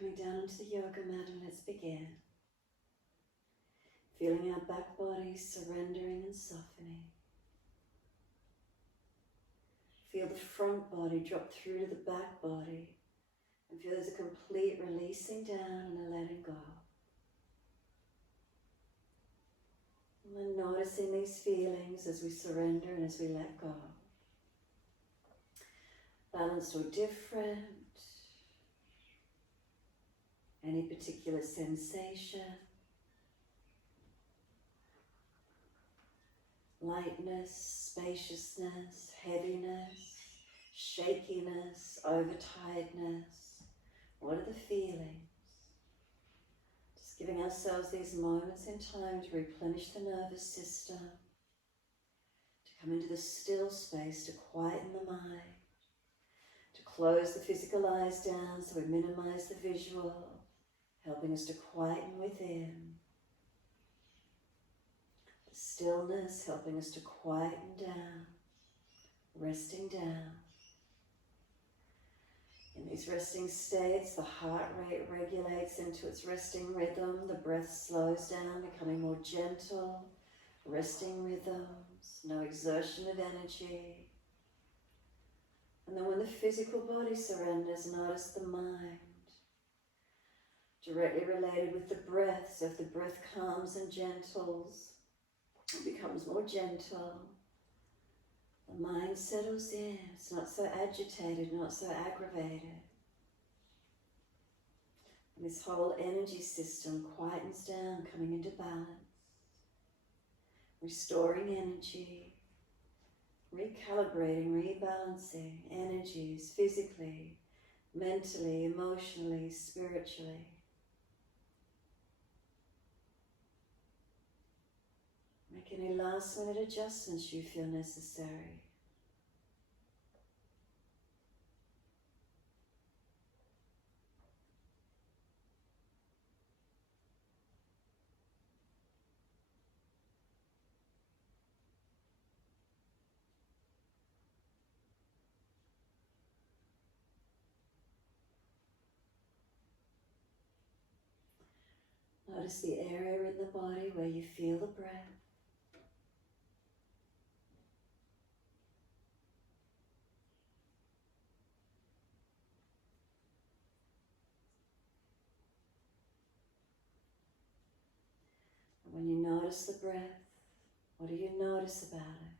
coming down onto the yoga mat, and let's begin. Feeling our back body surrendering and softening. Feel the front body drop through to the back body, and feel there's a complete releasing down and a letting go. And then noticing these feelings as we surrender and as we let go. Balanced or different. Any particular sensation. Lightness, spaciousness, heaviness, shakiness, overtiredness. What are the feelings? Just giving ourselves these moments in time to replenish the nervous system, to come into the still space, to quieten the mind, to close the physical eyes down so we minimize the visual, helping us to quieten within. The stillness helping us to quieten down, resting down. In these resting states, the heart rate regulates into its resting rhythm, the breath slows down, becoming more gentle, resting rhythms, no exertion of energy. And then when the physical body surrenders, notice the mind. Directly related with the breath, so if the breath calms and gentles, it becomes more gentle. The mind settles in, it's not so agitated, not so aggravated. And this whole energy system quietens down, coming into balance, restoring energy, recalibrating, rebalancing energies physically, mentally, emotionally, spiritually. Make any last minute adjustments you feel necessary. Notice the area in the body where you feel the breath. And when you notice the breath, what do you notice about it?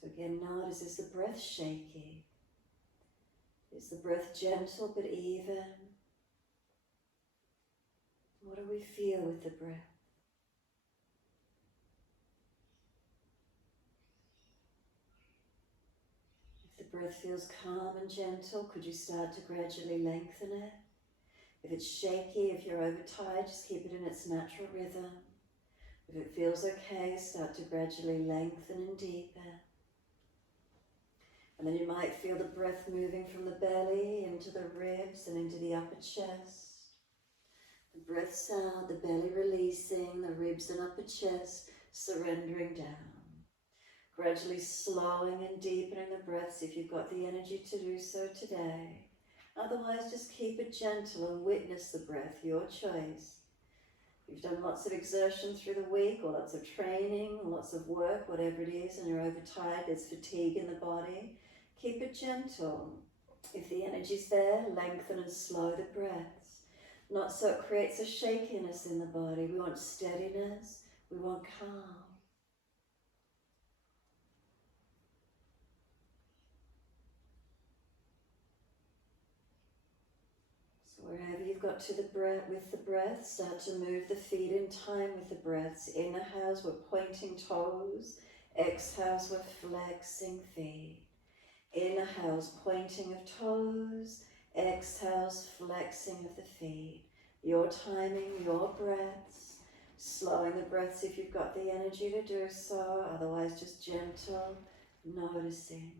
So again, notice, is the breath shaky? Is the breath gentle but even? What do we feel with the breath? If the breath feels calm and gentle, could you start to gradually lengthen it? If it's shaky, if you're overtired, just keep it in its natural rhythm. If it feels okay, start to gradually lengthen and deepen. And then you might feel the breath moving from the belly into the ribs and into the upper chest. The breath's out, the belly releasing, the ribs and upper chest surrendering down. Gradually slowing and deepening the breaths if you've got the energy to do so today. Otherwise, just keep it gentle and witness the breath, your choice. You've done lots of exertion through the week, or lots of training, or lots of work, whatever it is, and you're overtired, there's fatigue in the body. Keep it gentle. If the energy's there, lengthen and slow the breaths. Not so it creates a shakiness in the body. We want steadiness, we want calm. Wherever you've got to the breath, with the breath, start to move the feet in time with the breaths. Inhales, we're pointing toes. Exhales, we're flexing feet. Inhales, pointing of toes. Exhales, flexing of the feet. Your timing, your breaths. Slowing the breaths if you've got the energy to do so. Otherwise, just gentle, noticing.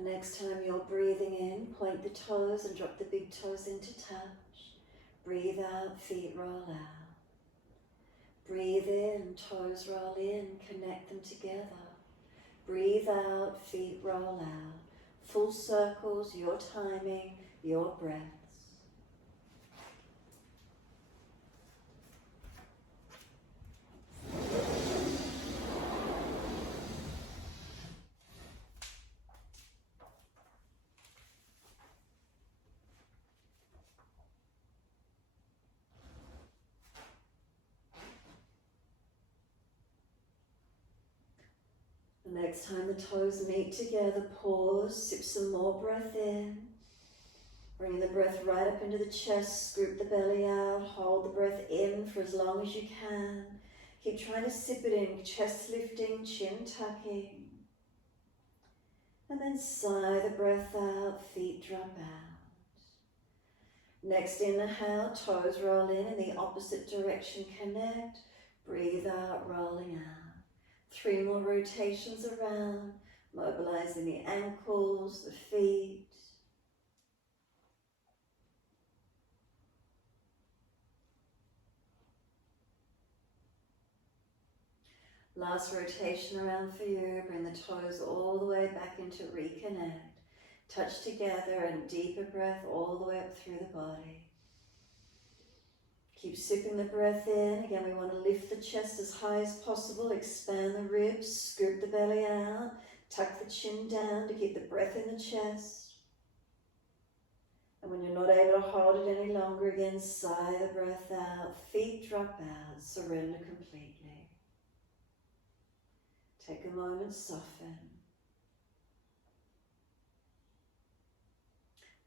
And next time you're breathing in, point the toes and drop the big toes into touch. Breathe out, feet roll out. Breathe in, toes roll in, connect them together. Breathe out, feet roll out. Full circles, your timing, your breaths. The next time the toes meet together, pause, sip some more breath in. Bring the breath right up into the chest, scoop the belly out, hold the breath in for as long as you can. Keep trying to sip it in, chest lifting, chin tucking. And then sigh the breath out, feet drop out. Next inhale, toes roll in the opposite direction, connect. Breathe out, rolling out. 3 more rotations around, mobilizing the ankles, the feet. Last rotation around for you. Bring the toes all the way back into reconnect. Touch together and deeper breath all the way up through the body. Keep sipping the breath in. Again, we want to lift the chest as high as possible. Expand the ribs, scoop the belly out. Tuck the chin down to keep the breath in the chest. And when you're not able to hold it any longer, again, sigh the breath out. Feet drop out. Surrender completely. Take a moment, soften.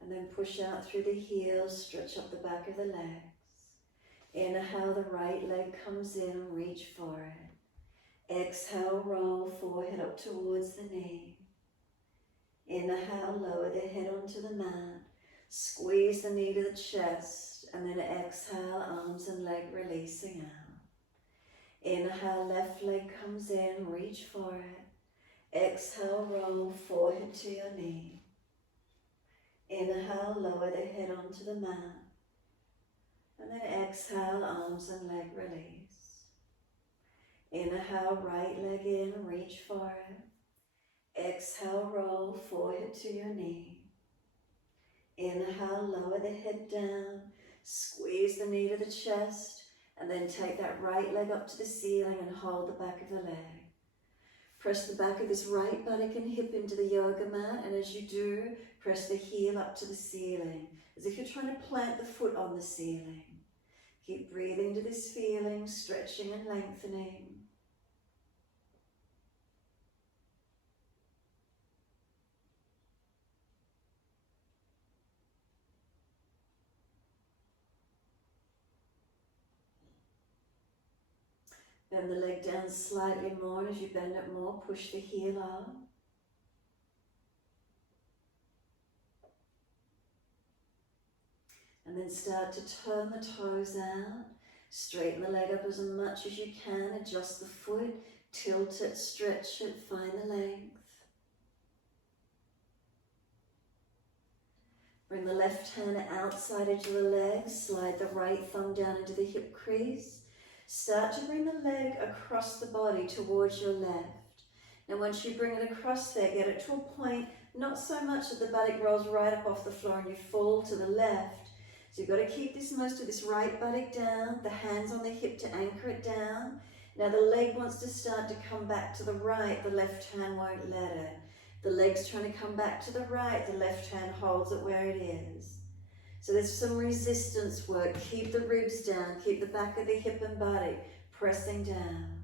And then push out through the heels, stretch up the back of the legs. Inhale, the right leg comes in, reach for it. Exhale, roll forehead up towards the knee. Inhale, lower the head onto the mat. Squeeze the knee to the chest, and then exhale, arms and leg releasing out. Inhale, left leg comes in, reach for it. Exhale, roll forehead to your knee. Inhale, lower the head onto the mat. And then exhale, arms and leg release. Inhale, right leg in, reach for it. Exhale, roll forehead to your knee. Inhale, lower the head down. Squeeze the knee to the chest. And then take that right leg up to the ceiling and hold the back of the leg. Press the back of this right buttock and hip into the yoga mat. And as you do, press the heel up to the ceiling, as if you're trying to plant the foot on the ceiling. Keep breathing to this feeling, stretching and lengthening. Bend the leg down slightly more, and as you bend it more, push the heel up. And then start to turn the toes out. Straighten the leg up as much as you can. Adjust the foot, tilt it, stretch it, find the length. Bring the left hand outside edge of the leg. Slide the right thumb down into the hip crease. Start to bring the leg across the body towards your left. Now once you bring it across there, get it to a point, not so much that the buttock rolls right up off the floor and you fall to the left. So you've got to keep most of this right buttock down, the hands on the hip to anchor it down. Now the leg wants to start to come back to the right, the left hand won't let it. The leg's trying to come back to the right, the left hand holds it where it is. So there's some resistance work. Keep the ribs down, keep the back of the hip and buttock pressing down.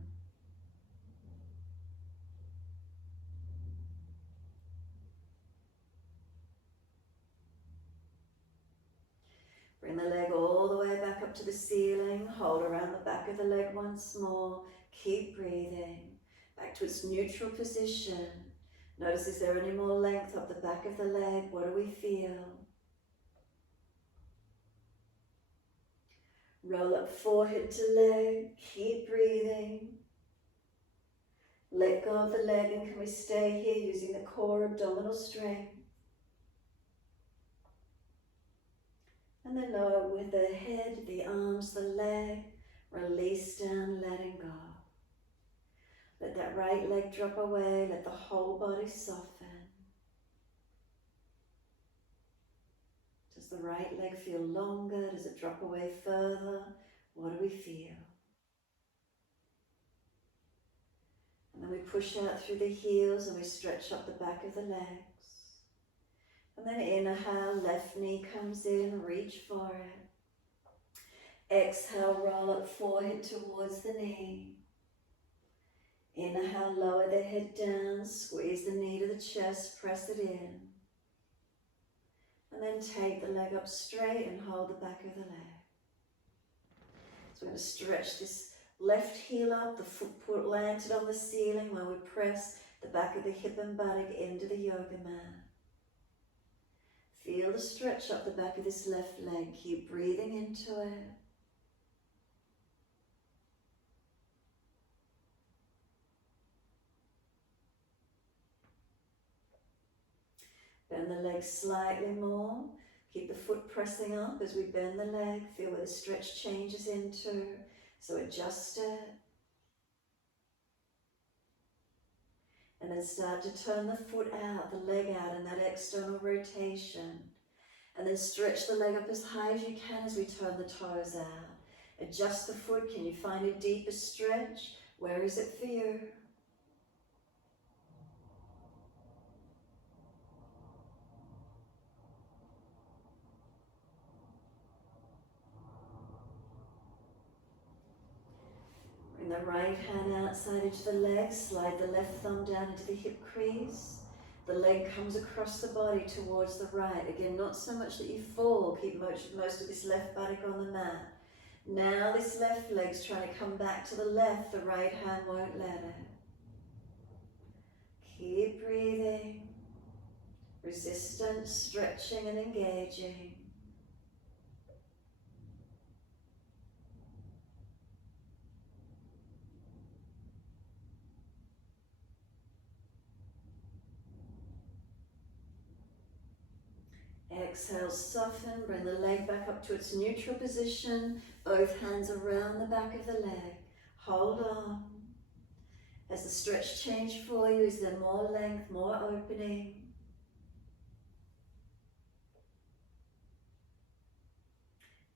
Bring the leg all the way back up to the ceiling. Hold around the back of the leg once more. Keep breathing. Back to its neutral position. Notice, is there any more length up the back of the leg? What do we feel? Roll up forehead to leg. Keep breathing. Let go of the leg, and can we stay here using the core abdominal strength? And then lower with the head, the arms, the leg, release down, letting go. Let that right leg drop away, let the whole body soften. Does the right leg feel longer? Does it drop away further? What do we feel? And then we push out through the heels and we stretch up the back of the legs. And then inhale, left knee comes in, reach for it. Exhale, roll up forehead towards the knee. Inhale, lower the head down, squeeze the knee to the chest, press it in. And then take the leg up straight and hold the back of the leg. So we're going to stretch this left heel up, the foot planted on the ceiling while we press the back of the hip and buttock into the yoga mat. Feel the stretch up the back of this left leg. Keep breathing into it. Bend the leg slightly more. Keep the foot pressing up as we bend the leg. Feel where the stretch changes into. So adjust it. And then start to turn the foot out, the leg out in that external rotation. And then stretch the leg up as high as you can as we turn the toes out. Adjust the foot. Can you find a deeper stretch? Where is it for you? Bring the right hand outside into the leg. Slide the left thumb down into the hip crease. The leg comes across the body towards the right. Again, not so much that you fall. Keep most of this left buttock on the mat. Now this left leg's trying to come back to the left. The right hand won't let it. Keep breathing. Resistance, stretching and engaging. Exhale, soften, bring the leg back up to its neutral position, both hands around the back of the leg. Hold on. As the stretch change for you, is there more length, more opening?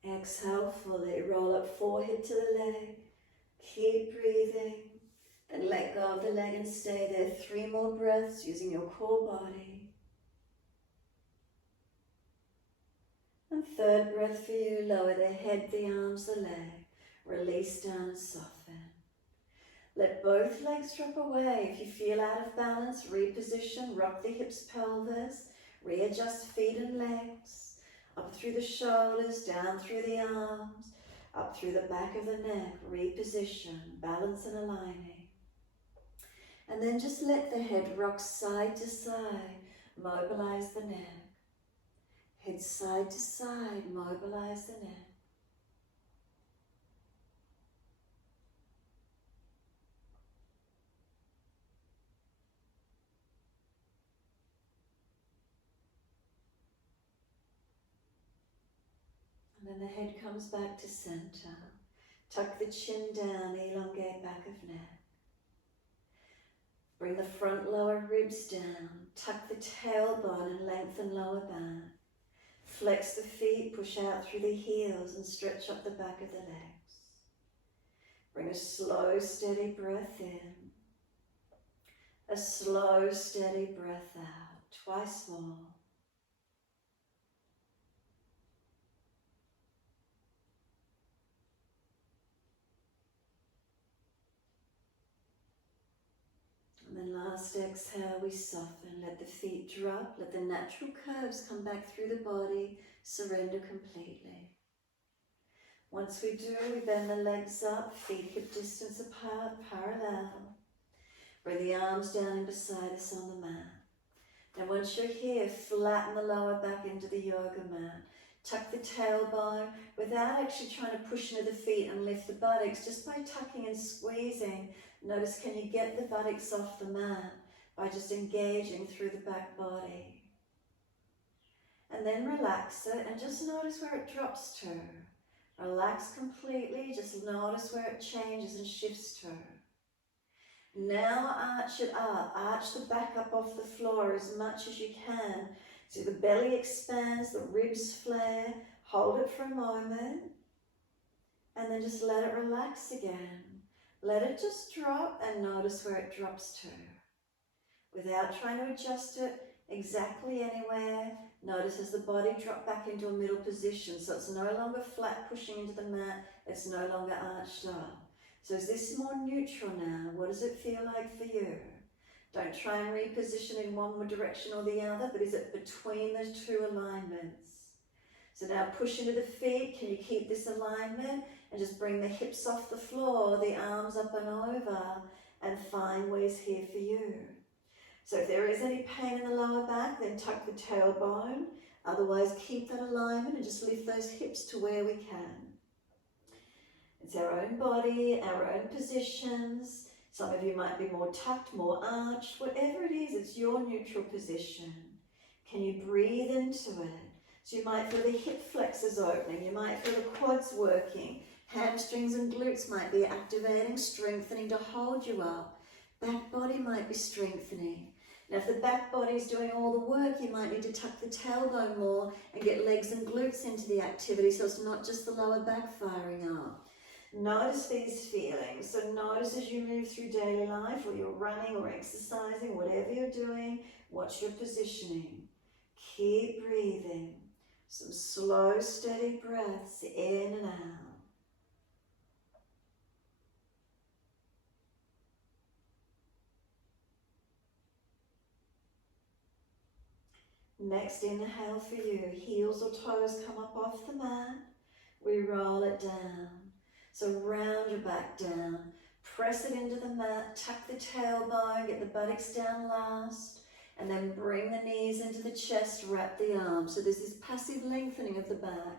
Exhale fully, roll up forehead to the leg. Keep breathing, and let go of the leg and stay there. 3 more breaths using your core body. And third breath for you, lower the head, the arms, the leg. Release down and soften. Let both legs drop away. If you feel out of balance, reposition, rock the hips, pelvis, readjust feet and legs. Up through the shoulders, down through the arms, up through the back of the neck, reposition, balance and aligning. And then just let the head rock side to side, mobilize the neck. Head side to side, mobilize the neck. And then the head comes back to center. Tuck the chin down, elongate back of neck. Bring the front lower ribs down. Tuck the tailbone and lengthen lower back. Flex the feet, push out through the heels and stretch up the back of the legs. Bring a slow, steady breath in. A slow, steady breath out. Twice more. And then last exhale, we soften. Let the feet drop. Let the natural curves come back through the body. Surrender completely. Once we do, we bend the legs up, feet hip distance apart, parallel. Bring the arms down in beside us on the mat. And once you're here, flatten the lower back into the yoga mat. Tuck the tailbone without actually trying to push into the feet and lift the buttocks, just by tucking and squeezing. Notice, can you get the buttocks off the mat by just engaging through the back body? And then relax it and just notice where it drops to. Relax completely, just notice where it changes and shifts to. Now arch it up, arch the back up off the floor as much as you can. So the belly expands, the ribs flare, hold it for a moment, and then just let it relax again. Let it just drop and notice where it drops to. Without trying to adjust it exactly anywhere, notice as the body drops back into a middle position, so it's no longer flat pushing into the mat, it's no longer arched up. So is this more neutral now? What does it feel like for you? Don't try and reposition in one direction or the other, but is it between those two alignments? So now push into the feet. Can you keep this alignment? And just bring the hips off the floor, the arms up and over, and find where's here for you. So if there is any pain in the lower back, then tuck the tailbone. Otherwise, keep that alignment and just lift those hips to where we can. It's our own body, our own positions. Some of you might be more tucked, more arched. Whatever it is, it's your neutral position. Can you breathe into it? So you might feel the hip flexors opening. You might feel the quads working. Hamstrings and glutes might be activating, strengthening to hold you up. Back body might be strengthening. Now if the back body is doing all the work, you might need to tuck the tailbone more and get legs and glutes into the activity, so it's not just the lower back firing up. Notice these feelings. So notice as you move through daily life, or you're running or exercising, whatever you're doing, watch your positioning. Keep breathing. Some slow, steady breaths in and out. Next inhale for you. Heels or toes come up off the mat. We roll it down. So round your back down, press it into the mat, tuck the tailbone, get the buttocks down last, and then bring the knees into the chest, wrap the arms. So there's this passive lengthening of the back.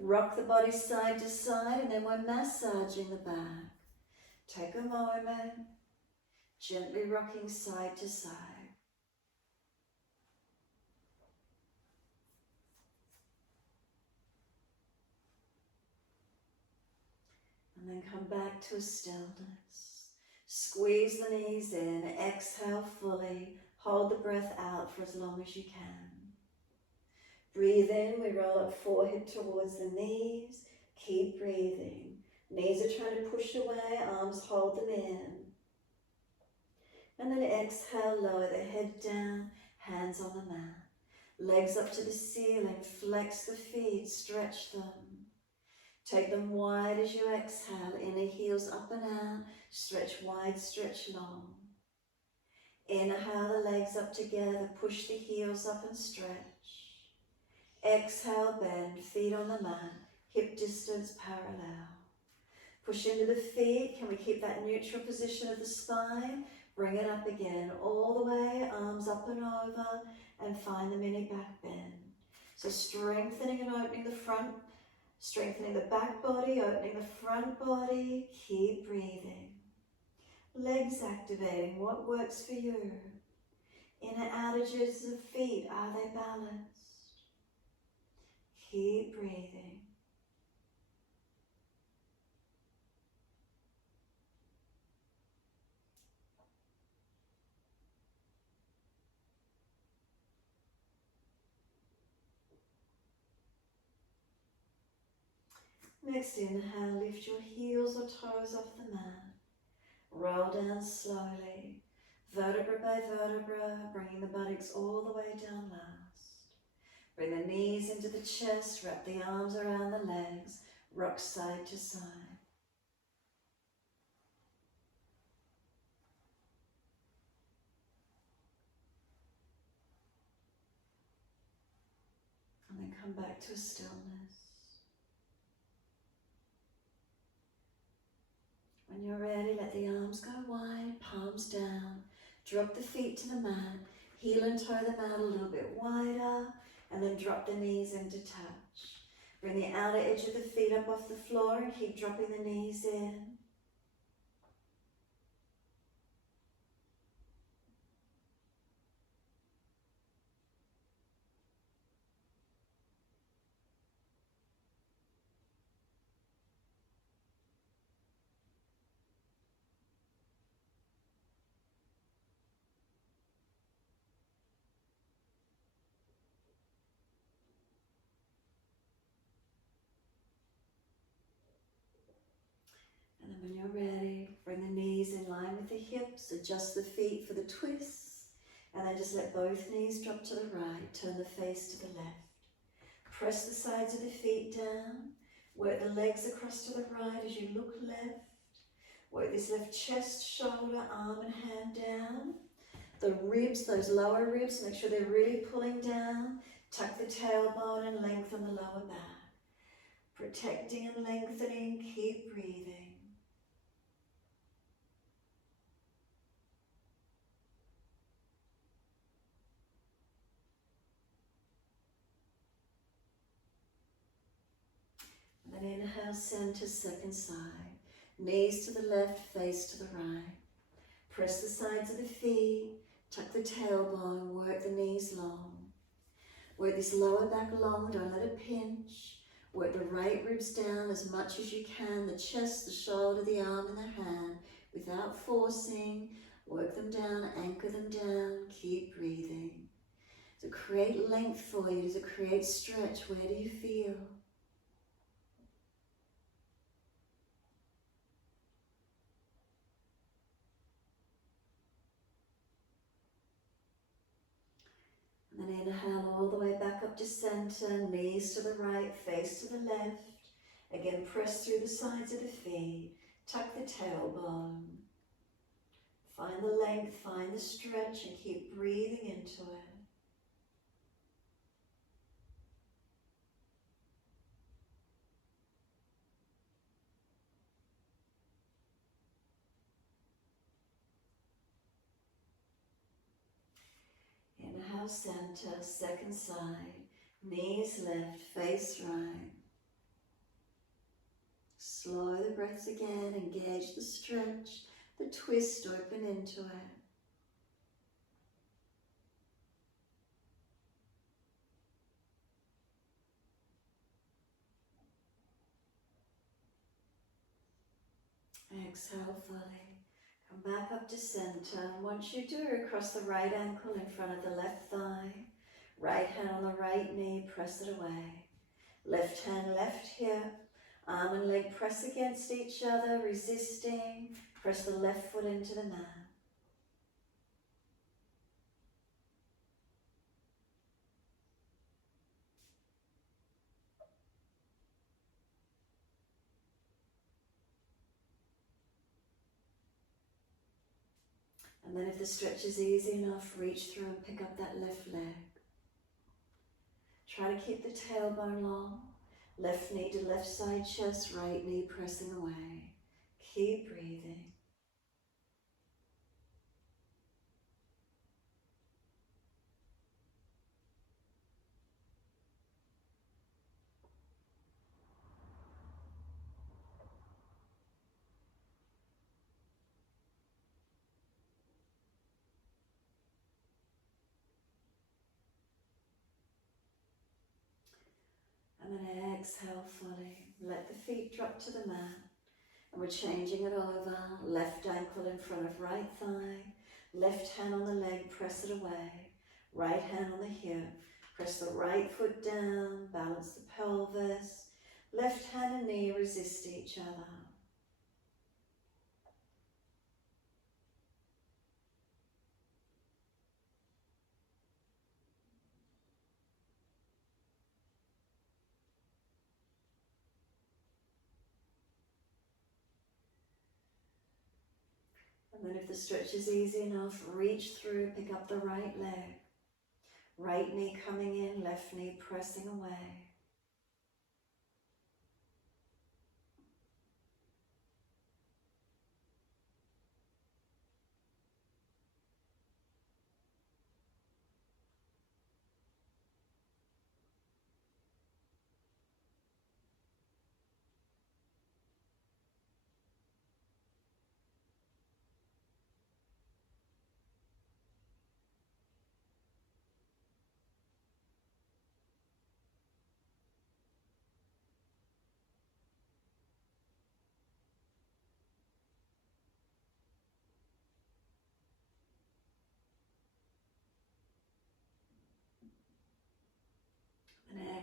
Rock the body side to side, and then we're massaging the back. Take a moment, gently rocking side to side. And then come back to a stillness. Squeeze the knees in, exhale fully, hold the breath out for as long as you can. Breathe in, we roll up forehead towards the knees, keep breathing. Knees are trying to push away, arms hold them in. And then exhale, lower the head down, hands on the mat. Legs up to the ceiling, flex the feet, stretch them. Take them wide as you exhale, inner heels up and out, stretch wide, stretch long. Inhale the legs up together, push the heels up and stretch. Exhale, bend, feet on the mat, hip distance parallel. Push into the feet, can we keep that neutral position of the spine? Bring it up again, all the way, arms up and over, and find the mini back bend. So strengthening and opening the front, strengthening the back body, opening the front body, keep breathing. Legs activating, what works for you? Inner attitudes of feet, are they balanced? Keep breathing. Next inhale, lift your heels or toes off the mat. Roll down slowly, vertebra by vertebra, bringing the buttocks all the way down last. Bring the knees into the chest, wrap the arms around the legs, rock side to side. And then come back to a stillness. When you're ready, let the arms go wide, palms down. Drop the feet to the mat. Heel and toe the mat a little bit wider. and then drop the knees into touch. Bring the outer edge of the feet up off the floor and keep dropping the knees in. And then when you're ready, bring the knees in line with the hips, adjust the feet for the twists, and then just let both knees drop to the right, turn the face to the left. Press the sides of the feet down, work the legs across to the right as you look left. Work this left chest, shoulder, arm and hand down. The ribs, those lower ribs, make sure they're really pulling down. Tuck the tailbone and lengthen the lower back. Protecting and lengthening, keep breathing. And then inhale, center, second side. Knees to the left, face to the right. Press the sides of the feet, tuck the tailbone, work the knees long. Work this lower back long, don't let it pinch. Work the right ribs down as much as you can, the chest, the shoulder, the arm and the hand, without forcing. Work them down, anchor them down, keep breathing. Does it create length for you? Does it create stretch? Where do you feel? And then inhale all the way back up to center, knees to the right, face to the left. Again, press through the sides of the feet, tuck the tailbone. Find the length, find the stretch, and keep breathing into it. Inhale, center, second side, knees left, face right. Slow the breaths again, engage the stretch, the twist, open into it. Exhale fully. Come back up to center. And once you do, across the right ankle in front of the left thigh. Right hand on the right knee, press it away. Left hand, left hip. Arm and leg press against each other, resisting. Press the left foot into the mat. And then if the stretch is easy enough, reach through and pick up that left leg. Try to keep the tailbone long. Left knee to left side chest, right knee pressing away. Keep breathing. And then exhale fully. Let the feet drop to the mat. And we're changing it over. Left ankle in front of right thigh. Left hand on the leg, press it away. Right hand on the hip. Press the right foot down, balance the pelvis. Left hand and knee resist each other. And then if the stretch is easy enough, reach through, pick up the right leg. Right knee coming in, left knee pressing away.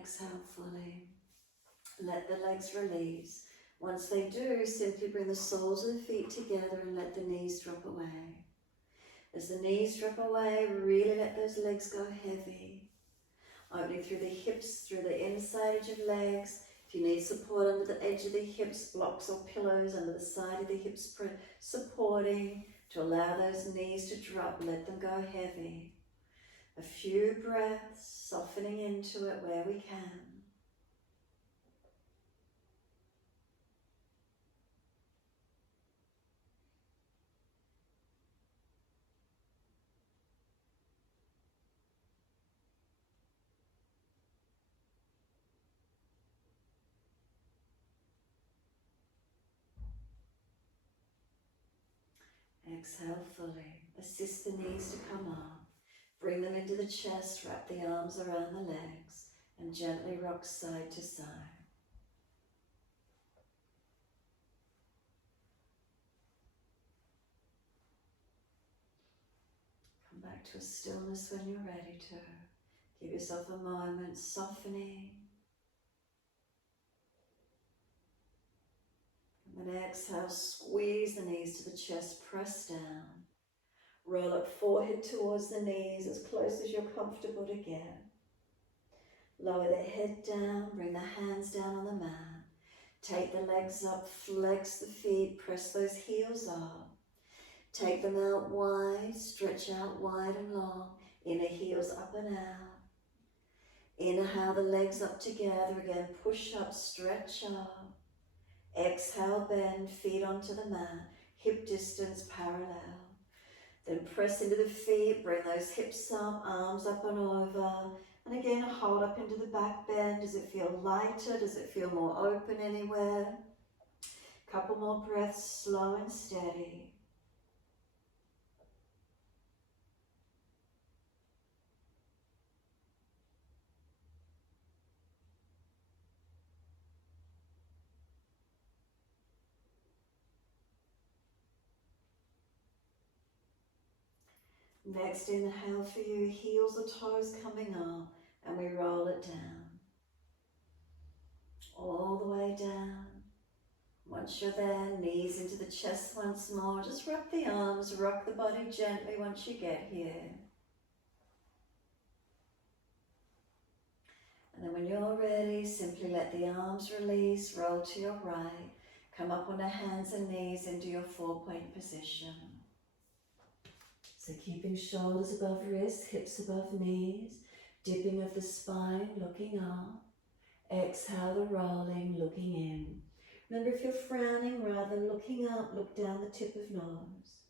Exhale fully. Let the legs release. Once they do, simply bring the soles of the feet together and let the knees drop away. As the knees drop away, really let those legs go heavy. Opening through the hips, through the inside edge of legs. If you need support under the edge of the hips, blocks or pillows under the side of the hips, supporting to allow those knees to drop, let them go heavy. A few breaths, softening into it where we can. Exhale fully. Assist the knees to come up. Bring them into the chest, wrap the arms around the legs, and gently rock side to side. Come back to a stillness when you're ready to. Give yourself a moment, softening. And then exhale, squeeze the knees to the chest, press down. Roll up forehead towards the knees as close as you're comfortable to get. Lower the head down, bring the hands down on the mat. Take the legs up, flex the feet, press those heels up. Take them out wide, stretch out wide and long. Inner heels up and out. Inhale the legs up together again, push up, stretch up. Exhale, bend, feet onto the mat, hip distance parallel. Then press into the feet, bring those hips up, arms up and over. And again, hold up into the back bend. Does it feel lighter? Does it feel more open anywhere? Couple more breaths, slow and steady. Next inhale for you, heels or toes coming up, and we roll it down. All the way down. Once you're there, knees into the chest once more. Just rock the arms, rock the body gently once you get here. And then when you're ready, simply let the arms release, roll to your right, come up on the hands and knees into your 4-point position. So keeping shoulders above wrists, hips above knees, dipping of the spine, looking up. Exhale the rolling, looking in. Remember, if you're frowning, rather than looking up, look down the tip of nose.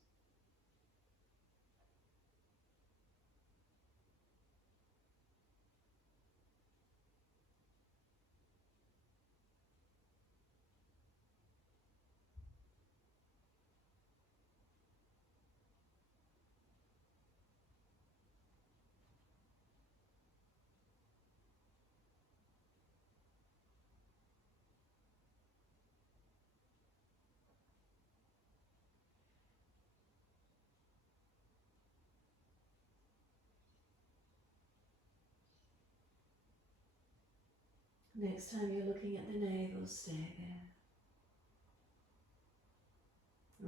Next time you're looking at the navel, stay there.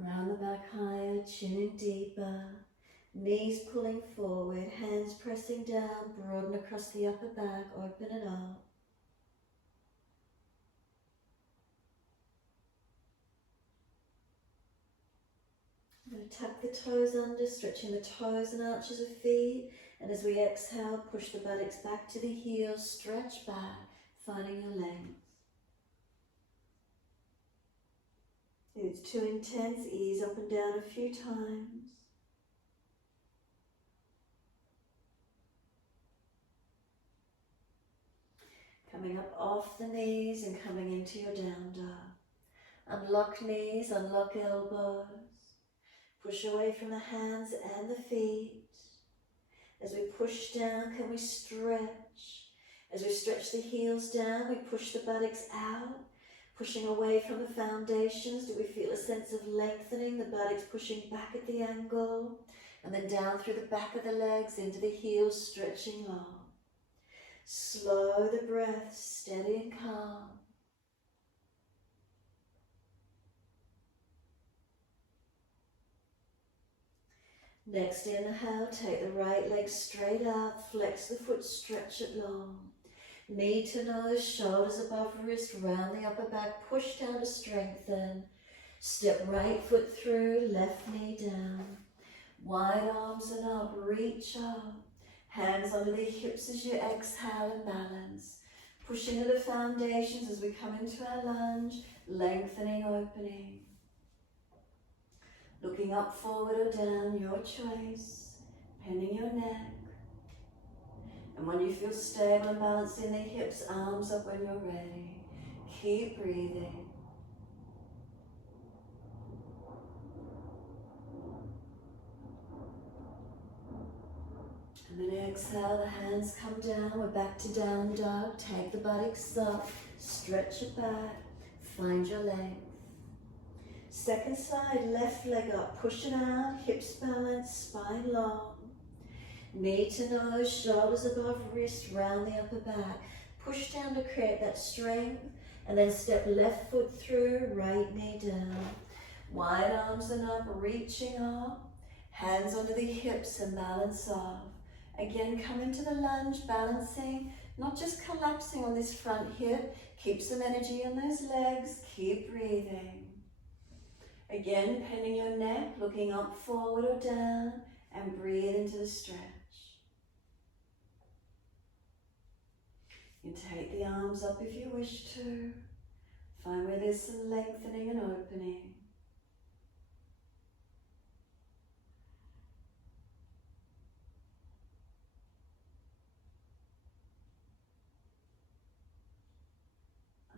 Round the back higher, chin in deeper, knees pulling forward, hands pressing down, broaden across the upper back, open it up. I'm going to tuck the toes under, stretching the toes and arches of feet, and as we exhale, push the buttocks back to the heels, stretch back, finding your length. If it's too intense, ease up and down a few times. Coming up off the knees and coming into your down dog. Unlock knees, unlock elbows. Push away from the hands and the feet. As we push down, can we stretch? As we stretch the heels down, we push the buttocks out, pushing away from the foundations. Do we feel a sense of lengthening, the buttocks pushing back at the angle, and then down through the back of the legs into the heels, stretching long. Slow the breath, steady and calm. Next inhale, take the right leg straight out, flex the foot, stretch it long. Knee to nose, shoulders above wrist, round the upper back, push down to strengthen. Step right foot through, left knee down. Wide arms and up, reach up. Hands under the hips as you exhale and balance. Push into the foundations as we come into our lunge, lengthening, opening. Looking up, forward or down, your choice. Bending your neck. And when you feel stable and balanced in the hips, arms up when you're ready. Keep breathing. And then exhale, the hands come down, we're back to down dog. Take the buttocks up, stretch it back, find your length. Second side, left leg up, push it out, hips balanced, spine long. Knee to nose, shoulders above wrist, round the upper back. Push down to create that strength, and then step left foot through, right knee down. Wide arms and up, reaching up. Hands under the hips and balance off. Again, come into the lunge, balancing, not just collapsing on this front hip. Keep some energy in those legs, keep breathing. Again, bending your neck, looking up, forward or down, and breathe into the stretch. You can take the arms up if you wish to. Find where there's some lengthening and opening.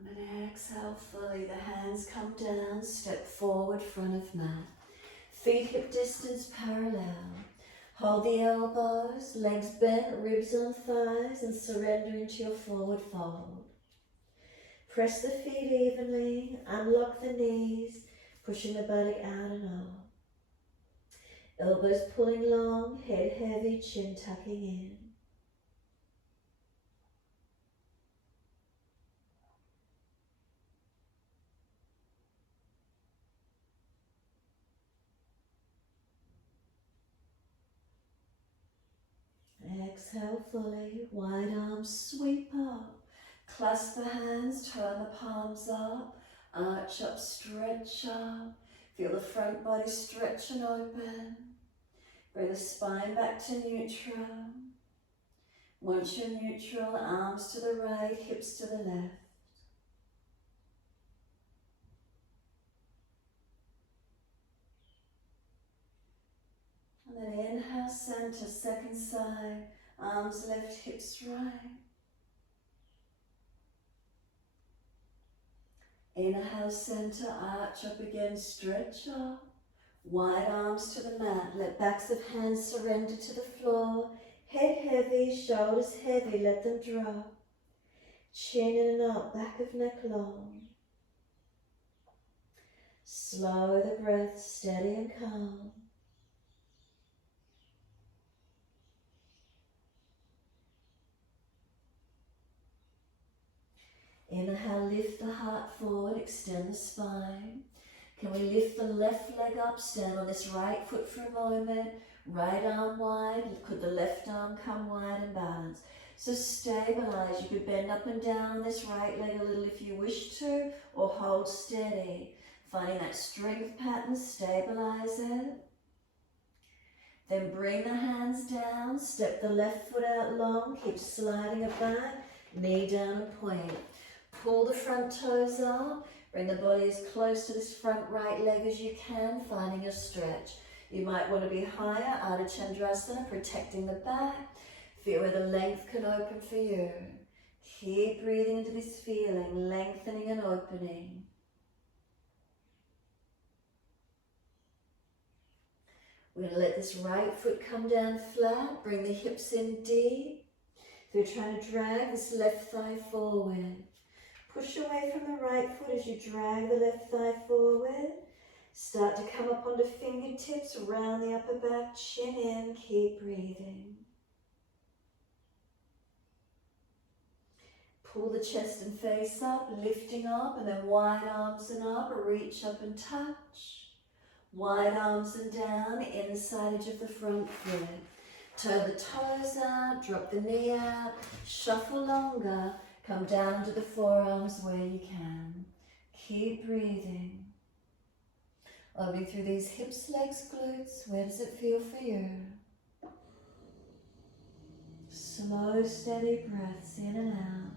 And then exhale fully, the hands come down, step forward, front of mat. Feet hip distance parallel. Hold the elbows, legs bent, ribs on thighs, and surrender into your forward fold. Press the feet evenly, unlock the knees, pushing the body out and up. Elbows pulling long, head heavy, chin tucking in. Exhale fully, wide arms sweep up. Clasp the hands, turn the palms up, arch up, stretch up. Feel the front body stretch and open. Bring the spine back to neutral. Once you're neutral, arms to the right, hips to the left. And then inhale, center, second side, arms left, hips right. Inhale, center, arch up again, stretch up. Wide arms to the mat, let backs of hands surrender to the floor. Head heavy, shoulders heavy, let them drop. Chin in and up, back of neck long. Slow the breath, steady and calm. Inhale, lift the heart forward, extend the spine. Can we lift the left leg up, stand on this right foot for a moment, right arm wide, could the left arm come wide and balance. So stabilize, you could bend up and down this right leg a little if you wish to, or hold steady. Finding that strength pattern, stabilize it. Then bring the hands down, step the left foot out long, keep sliding it back, knee down and point. Pull the front toes up, bring the body as close to this front right leg as you can, finding a stretch. You might want to be higher, Ardha Chandrasana, protecting the back. Feel where the length can open for you. Keep breathing into this feeling, lengthening and opening. We're going to let this right foot come down flat, bring the hips in deep. So you're trying to drag this left thigh forward. Push away from the right foot as you drag the left thigh forward. Start to come up onto fingertips, around the upper back, chin in, keep breathing. Pull the chest and face up, lifting up, and then wide arms and up, reach up and touch. Wide arms and down, inside edge of the front foot. Toe the toes out, drop the knee out, shuffle longer, come down to the forearms where you can. Keep breathing. Opening through these hips, legs, glutes. Where does it feel for you? Slow, steady breaths in and out.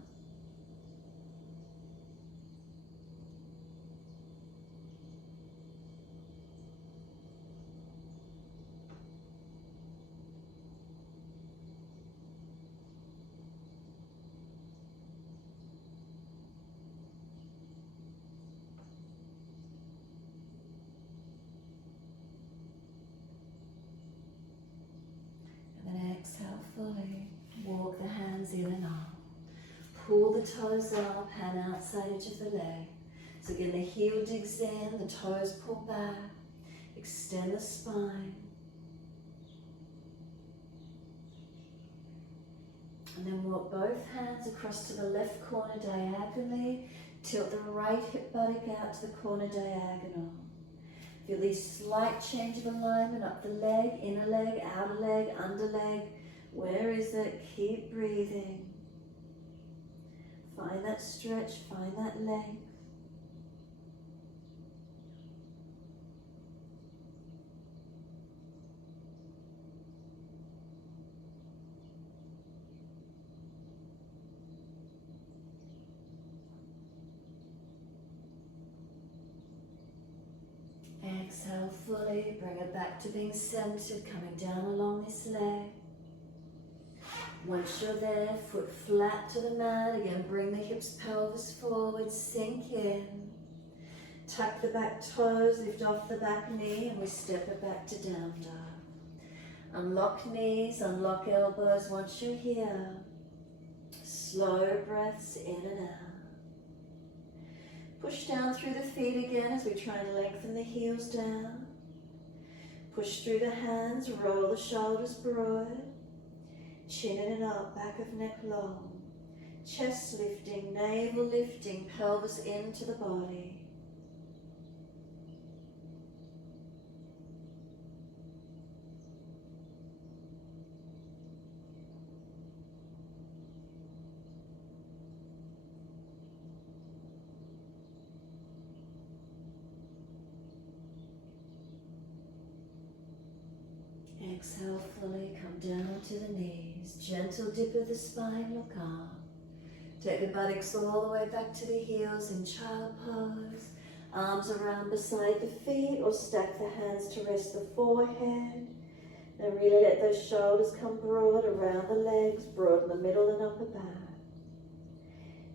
Exhale fully. Walk the hands in and up. Pull the toes up, hand outside edge of the leg. So again, the heel digs in, the toes pull back. Extend the spine. And then walk both hands across to the left corner diagonally. Tilt the right hip buttock out to the corner diagonal. Feel this slight change of alignment up the leg, inner leg, outer leg, under leg. Where is it? Keep breathing. Find that stretch, find that length. Exhale fully, bring it back to being centered, coming down along this leg. Once you're there, foot flat to the mat. Again, bring the hips, pelvis forward, sink in. Tuck the back toes, lift off the back knee, and we step it back to down dog. Unlock knees, unlock elbows once you're here. Slow breaths in and out. Push down through the feet again as we try and lengthen the heels down. Push through the hands, roll the shoulders broad. Chin in and up, back of neck long. Chest lifting, navel lifting, pelvis into the body. Exhale fully, come down to the knees. Gentle dip of the spine, look up. Take the buttocks all the way back to the heels in child pose. Arms around beside the feet or stack the hands to rest the forehead. Then really let those shoulders come broad around the legs, broad in the middle and upper back.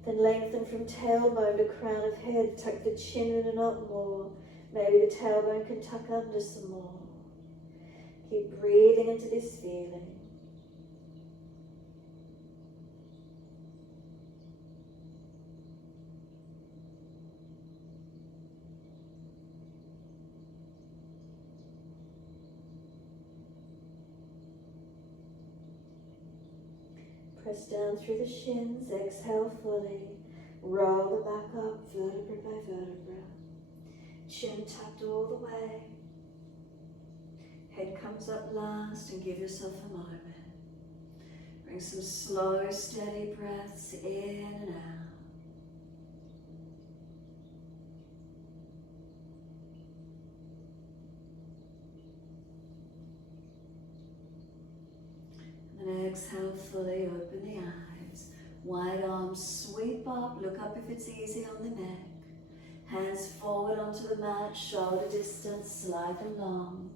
Then lengthen from tailbone to crown of head. Tuck the chin in and up more. Maybe the tailbone can tuck under some more. Keep breathing into this feeling. Press down through the shins, exhale fully. Roll the back up, vertebra by vertebra. Chin tucked all the way. Head comes up last and give yourself a moment. Bring some slow, steady breaths in and out. And then exhale fully, open the eyes. Wide arms sweep up, look up if it's easy on the neck. Hands forward onto the mat, shoulder distance, slide them long.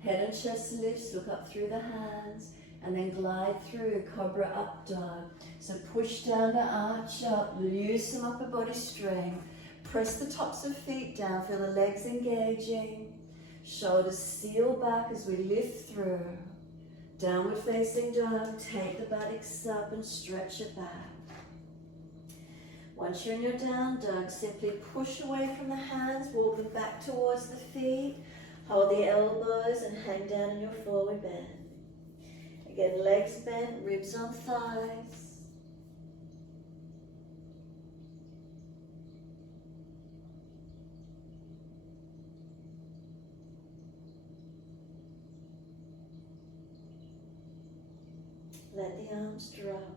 Head and chest lifts, look up through the hands, and then glide through Cobra up dog. So push down to arch up, use some upper body strength. Press the tops of feet down, feel the legs engaging. Shoulders seal back as we lift through. Downward facing dog, take the buttocks up and stretch it back. Once you're in your down dog, simply push away from the hands, walk them back towards the feet. Hold the elbows and hang down in your forward bend. Again, legs bent, ribs on thighs. Let the arms drop.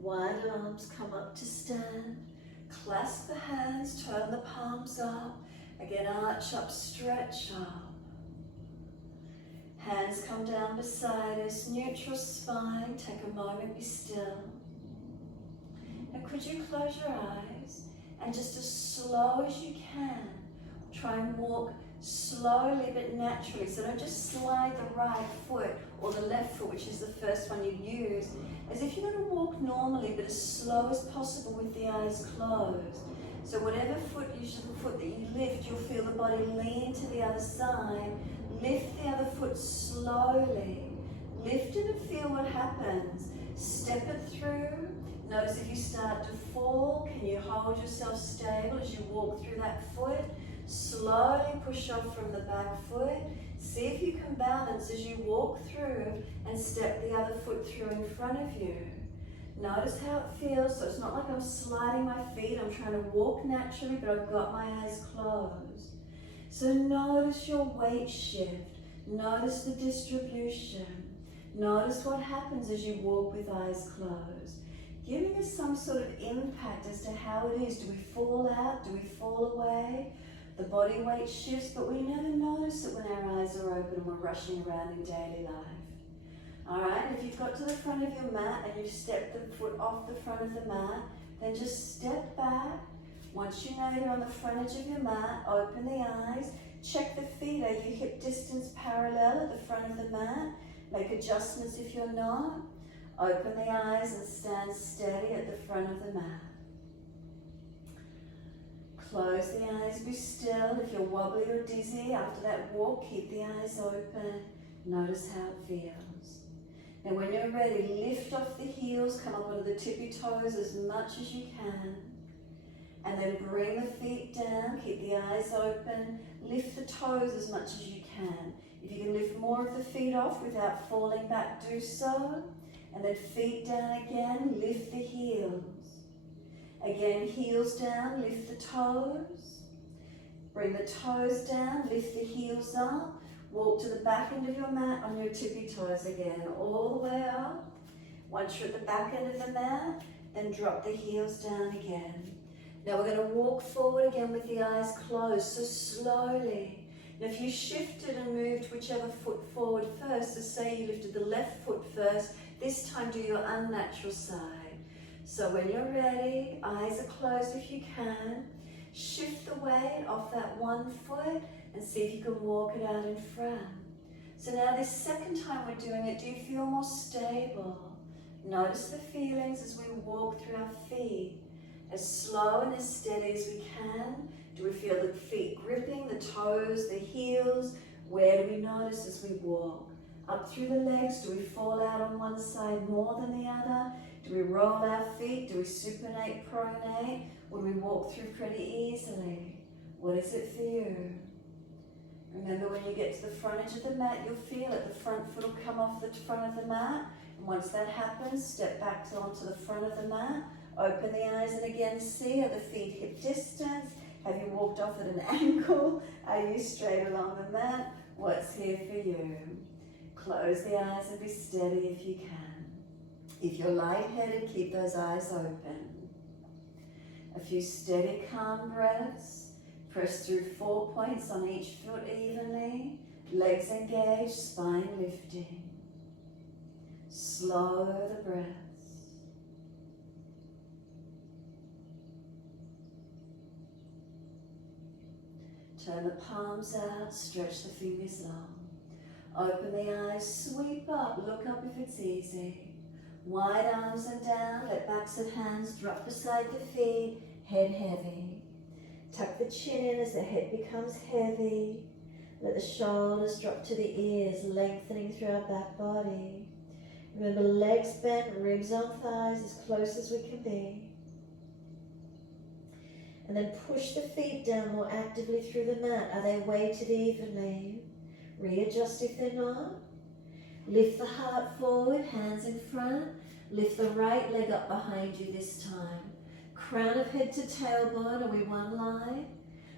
Wide arms come up to stand. Clasp the hands, turn the palms up. Again, arch up, stretch up. Hands come down beside us, neutral spine. Take a moment, be still. And could you close your eyes and just as slow as you can, try and walk slowly but naturally. So don't just slide the right foot or the left foot, which is the first one you use, as if you're going to walk normally but as slow as possible with the eyes closed. So whatever foot, usually the foot that you lift, you'll feel the body lean to the other side. Lift the other foot slowly. Lift it and feel what happens. Step it through. Notice if you start to fall, can you hold yourself stable as you walk through that foot? Slowly push off from the back foot. See if you can balance as you walk through and step the other foot through in front of you. Notice how it feels. So it's not like I'm sliding my feet. I'm trying to walk naturally, but I've got my eyes closed. So notice your weight shift. Notice the distribution. Notice what happens as you walk with eyes closed. Giving us some sort of impact as to how it is. Do we fall out? Do we fall away? The body weight shifts, but we never notice it when our eyes are open and we're rushing around in daily life. All right, if you've got to the front of your mat and you've stepped the foot off the front of the mat, then just step back. Once you know you're on the front edge of your mat, open the eyes. Check the feet. Are you hip distance parallel at the front of the mat? Make adjustments if you're not. Open the eyes and stand steady at the front of the mat. Close the eyes, be still. If you're wobbly or dizzy after that walk, keep the eyes open. Notice how it feels. Now when you're ready, lift off the heels, come up onto the tippy toes as much as you can. And then bring the feet down, keep the eyes open. Lift the toes as much as you can. If you can lift more of the feet off without falling back, do so. And then feet down again, lift the heels. Again, heels down, lift the toes. Bring the toes down, lift the heels up. Walk to the back end of your mat on your tippy toes again, all the way up. Once you're at the back end of the mat, then drop the heels down again. Now we're going to walk forward again with the eyes closed, so slowly. Now if you shifted and moved whichever foot forward first, so say you lifted the left foot first, this time do your unnatural side. So when you're ready, eyes are closed if you can. Shift the weight off that one foot and see if you can walk it out in front. So now this second time we're doing it, do you feel more stable? Notice the feelings as we walk through our feet. As slow and as steady as we can. Do we feel the feet gripping, the toes, the heels? Where do we notice as we walk? Up through the legs, do we fall out on one side more than the other? Do we roll our feet? Do we supinate, pronate? Or do we walk through pretty easily? What is it for you? Remember when you get to the front edge of the mat, you'll feel it. The front foot will come off the front of the mat. And once that happens, step back onto the front of the mat. Open the eyes and again see, are the feet hip distance? Have you walked off at an angle? Are you straight along the mat? What's here for you? Close the eyes and be steady if you can. If you're lightheaded, keep those eyes open. A few steady, calm breaths. Press through 4 points on each foot evenly. Legs engaged, spine lifting. Slow the breath. Turn the palms out, stretch the fingers long. Open the eyes, sweep up, look up if it's easy. Wide arms and down, let backs of hands drop beside the feet, head heavy. Tuck the chin in as the head becomes heavy. Let the shoulders drop to the ears, lengthening through our back body. Remember, legs bent, ribs on thighs, as close as we can be. And then push the feet down more actively through the mat. Are they weighted evenly? Readjust if they're not. Lift the heart forward, hands in front. Lift the right leg up behind you this time. Crown of head to tailbone, are we one line?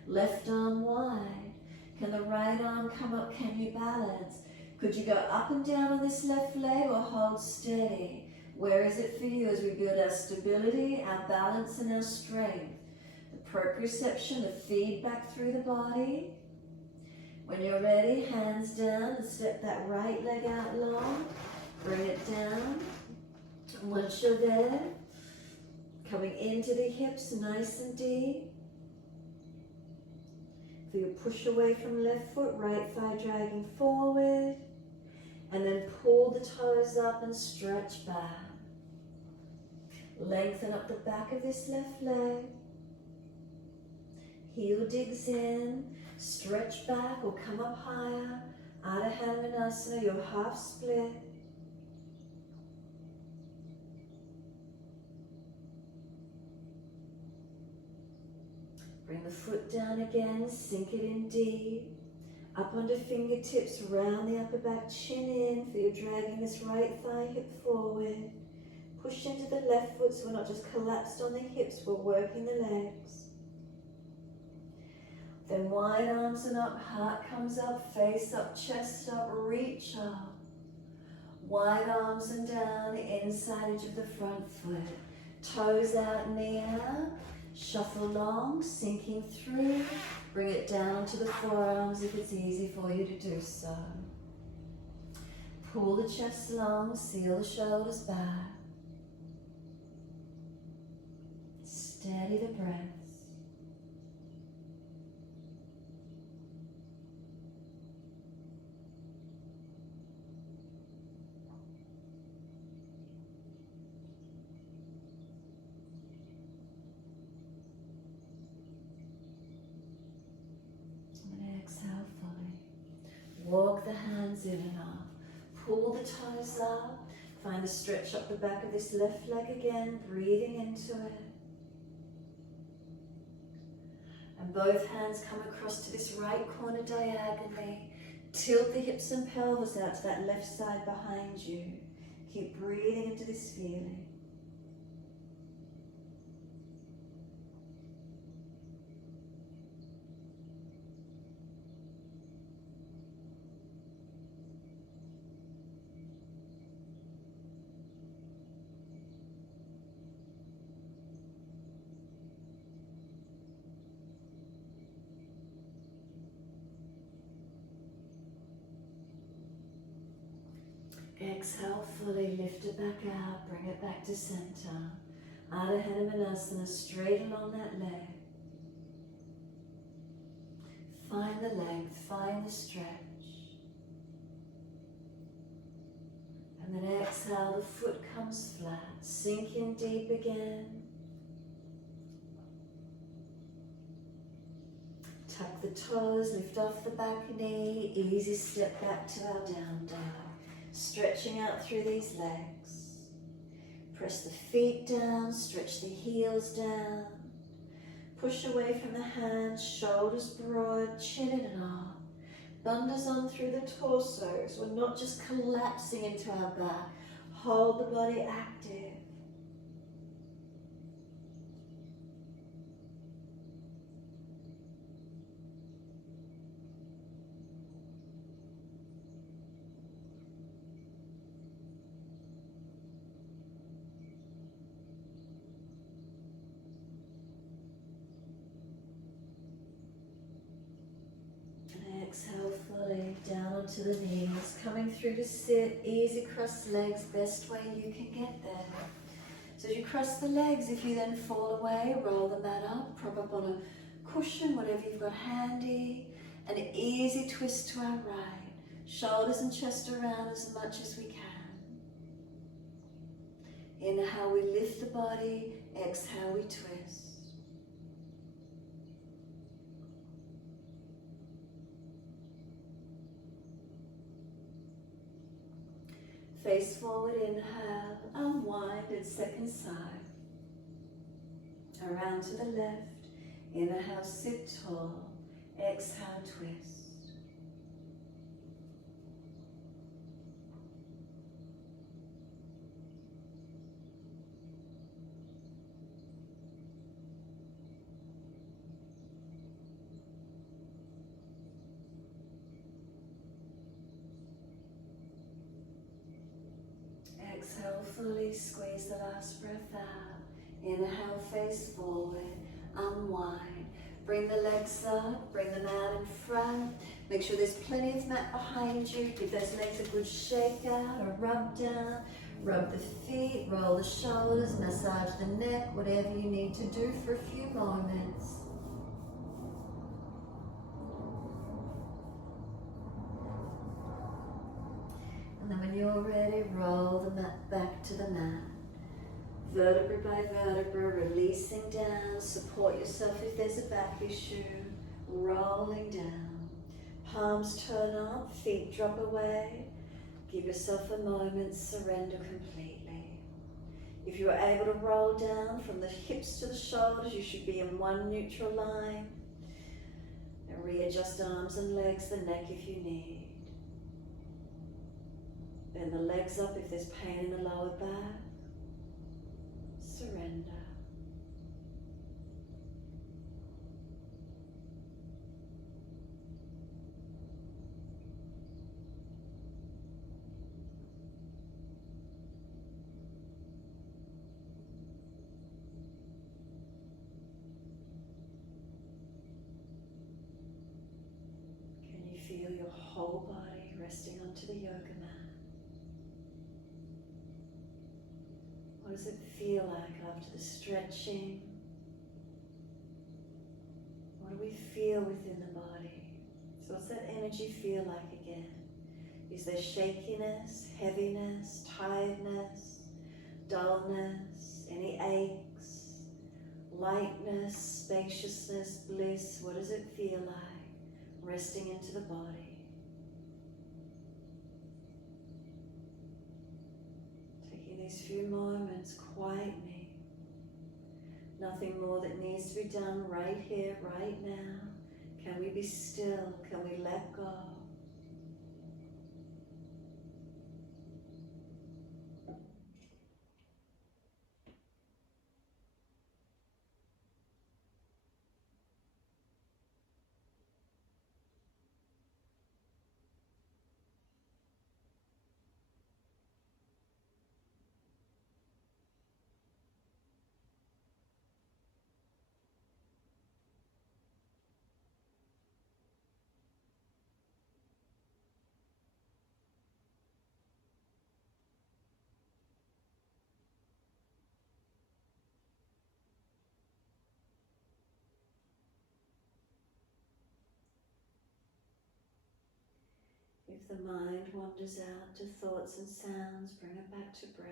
Left arm wide. Can the right arm come up? Can you balance? Could you go up and down on this left leg or hold steady? Where is it for you as we build our stability, our balance and our strength? The proprioception, the feedback through the body. When you're ready, hands down and step that right leg out long. Bring it down. And once you're there, coming into the hips nice and deep. Feel your push away from left foot, right thigh dragging forward. And then pull the toes up and stretch back. Lengthen up the back of this left leg. Heel digs in. Stretch back or come up higher. Ardha Hanumanasana, your half split. Bring the foot down again, sink it in deep. Up onto fingertips, round the upper back, chin in. Feel you're dragging this right thigh hip forward. Push into the left foot so we're not just collapsed on the hips, we're working the legs. Then wide arms and up, heart comes up, face up, chest up, reach up. Wide arms and down, the inside edge of the front foot. Toes out, knee out. Shuffle along, sinking through. Bring it down to the forearms if it's easy for you to do so. Pull the chest long, seal the shoulders back. Steady the breaths. Exhale fully. Walk the hands in and up. Pull the toes up. Find the stretch up the back of this left leg again, breathing into it. And both hands come across to this right corner diagonally. Tilt the hips and pelvis out to that left side behind you. Keep breathing into this feeling. Exhale fully, lift it back out, bring it back to center. Ardha Hanumanasana, straight along that leg. Find the length, find the stretch. And then exhale, the foot comes flat. Sink in deep again. Tuck the toes, lift off the back knee. Easy step back to our down dog. Stretching out through these legs. Press the feet down, stretch the heels down. Push away from the hands, shoulders broad, chin in and up. Bandhas on through the torsos. We're not just collapsing into our back. Hold the body active. Exhale fully, down onto the knees, coming through to sit, easy cross legs, best way you can get there. So as you cross the legs, if you then fall away, roll the mat up, prop up on a cushion, whatever you've got handy, an easy twist to our right, shoulders and chest around as much as we can. Inhale, we lift the body, exhale, we twist. Face forward, inhale, unwind and second side. Around to the left, inhale, sit tall, exhale, twist. Exhale, fully squeeze the last breath out. Inhale, face forward, unwind. Bring the legs up, bring them out in front. Make sure there's plenty of mat behind you. Give those legs a good shake out, a rub down. Rub the feet, roll the shoulders, massage the neck, whatever you need to do for a few moments. And then when you're ready, roll the mat back to the mat. Vertebra by vertebra, releasing down. Support yourself if there's a back issue. Rolling down. Palms turn up, feet drop away. Give yourself a moment, surrender completely. If you are able to roll down from the hips to the shoulders, you should be in one neutral line. And readjust arms and legs, the neck if you need. Bend the legs up if there's pain in the lower back. Surrender. Can you feel your whole body resting onto the yoga mat? What does it feel like after the stretching? What do we feel within the body? So what's that energy feel like again? Is there shakiness, heaviness, tiredness, dullness, any aches, lightness, spaciousness, bliss? What does it feel like resting into the body? Taking these few moments, quietly. Nothing more that needs to be done right here, right now. Can we be still? Can we let go? If the mind wanders out to thoughts and sounds, bring it back to breath.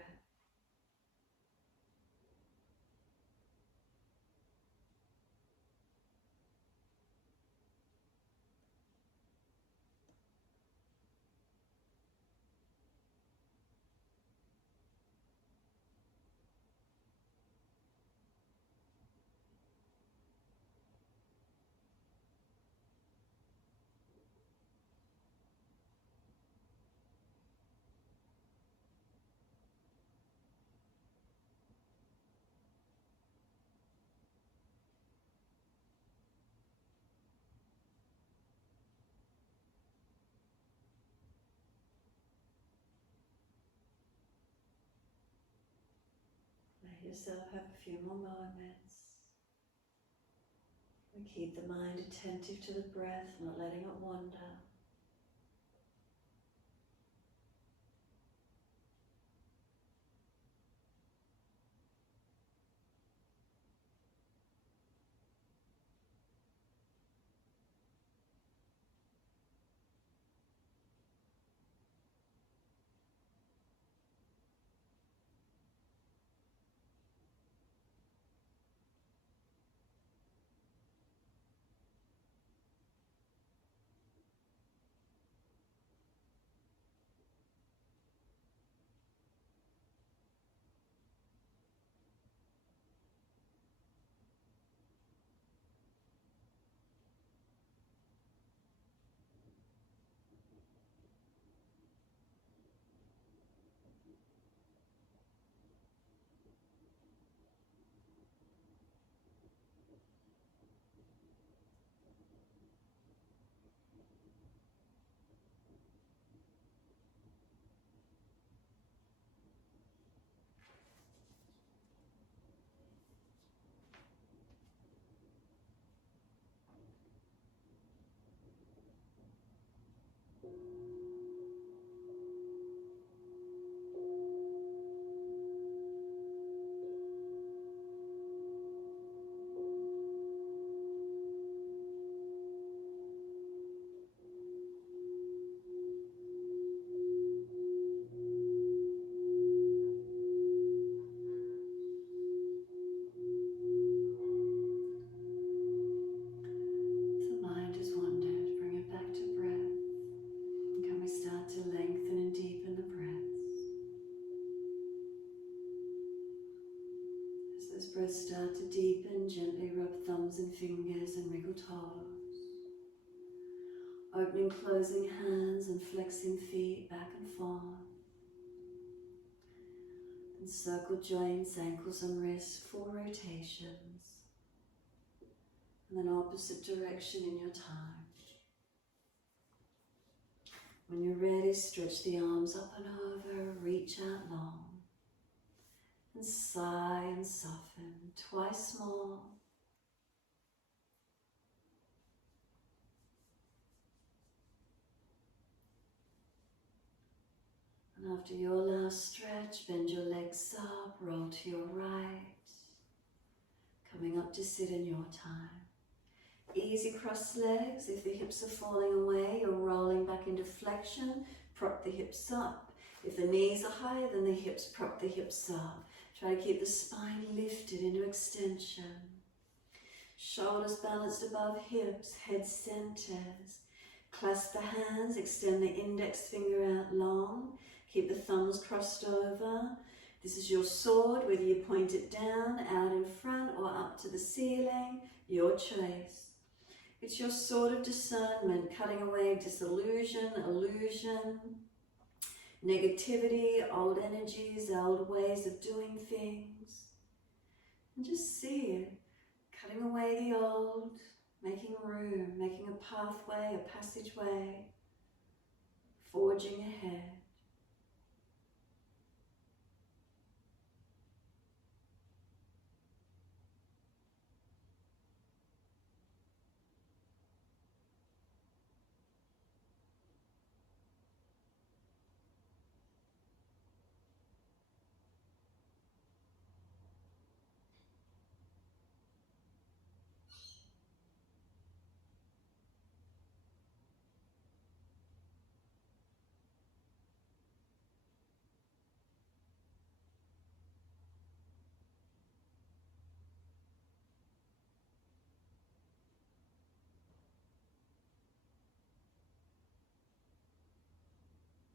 Let yourself have a few more moments. And keep the mind attentive to the breath, not letting it wander. Opening, closing hands and flexing feet back and forth. And circle joints, ankles and wrists, 4 rotations. And then opposite direction in your time. When you're ready, stretch the arms up and over, reach out long. And sigh and soften, twice more. And after your last stretch, bend your legs up, roll to your right. Coming up to sit in your time. Easy cross legs. If the hips are falling away, you're rolling back into flexion, prop the hips up. If the knees are higher than the hips, prop the hips up. Try to keep the spine lifted into extension. Shoulders balanced above hips, head centers. Clasp the hands, extend the index finger out long. Keep the thumbs crossed over. This is your sword, whether you point it down, out in front, or up to the ceiling, your choice. It's your sword of discernment, cutting away disillusion, illusion, negativity, old energies, old ways of doing things. And just see it, cutting away the old, making room, making a pathway, a passageway, forging ahead.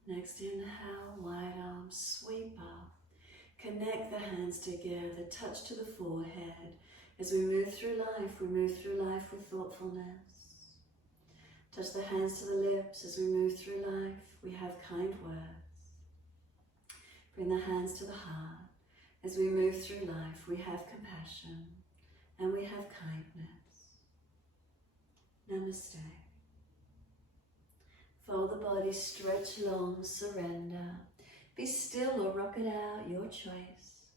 Next inhale, wide arms sweep up. Connect the hands together, touch to the forehead. As we move through life with thoughtfulness. Touch the hands to the lips. As we move through life, we have kind words. Bring the hands to the heart. As we move through life, we have compassion and we have kindness. Namaste. Fold the body, stretch long, surrender. Be still or rock it out, your choice.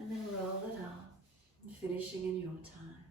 And then roll it up, finishing in your time.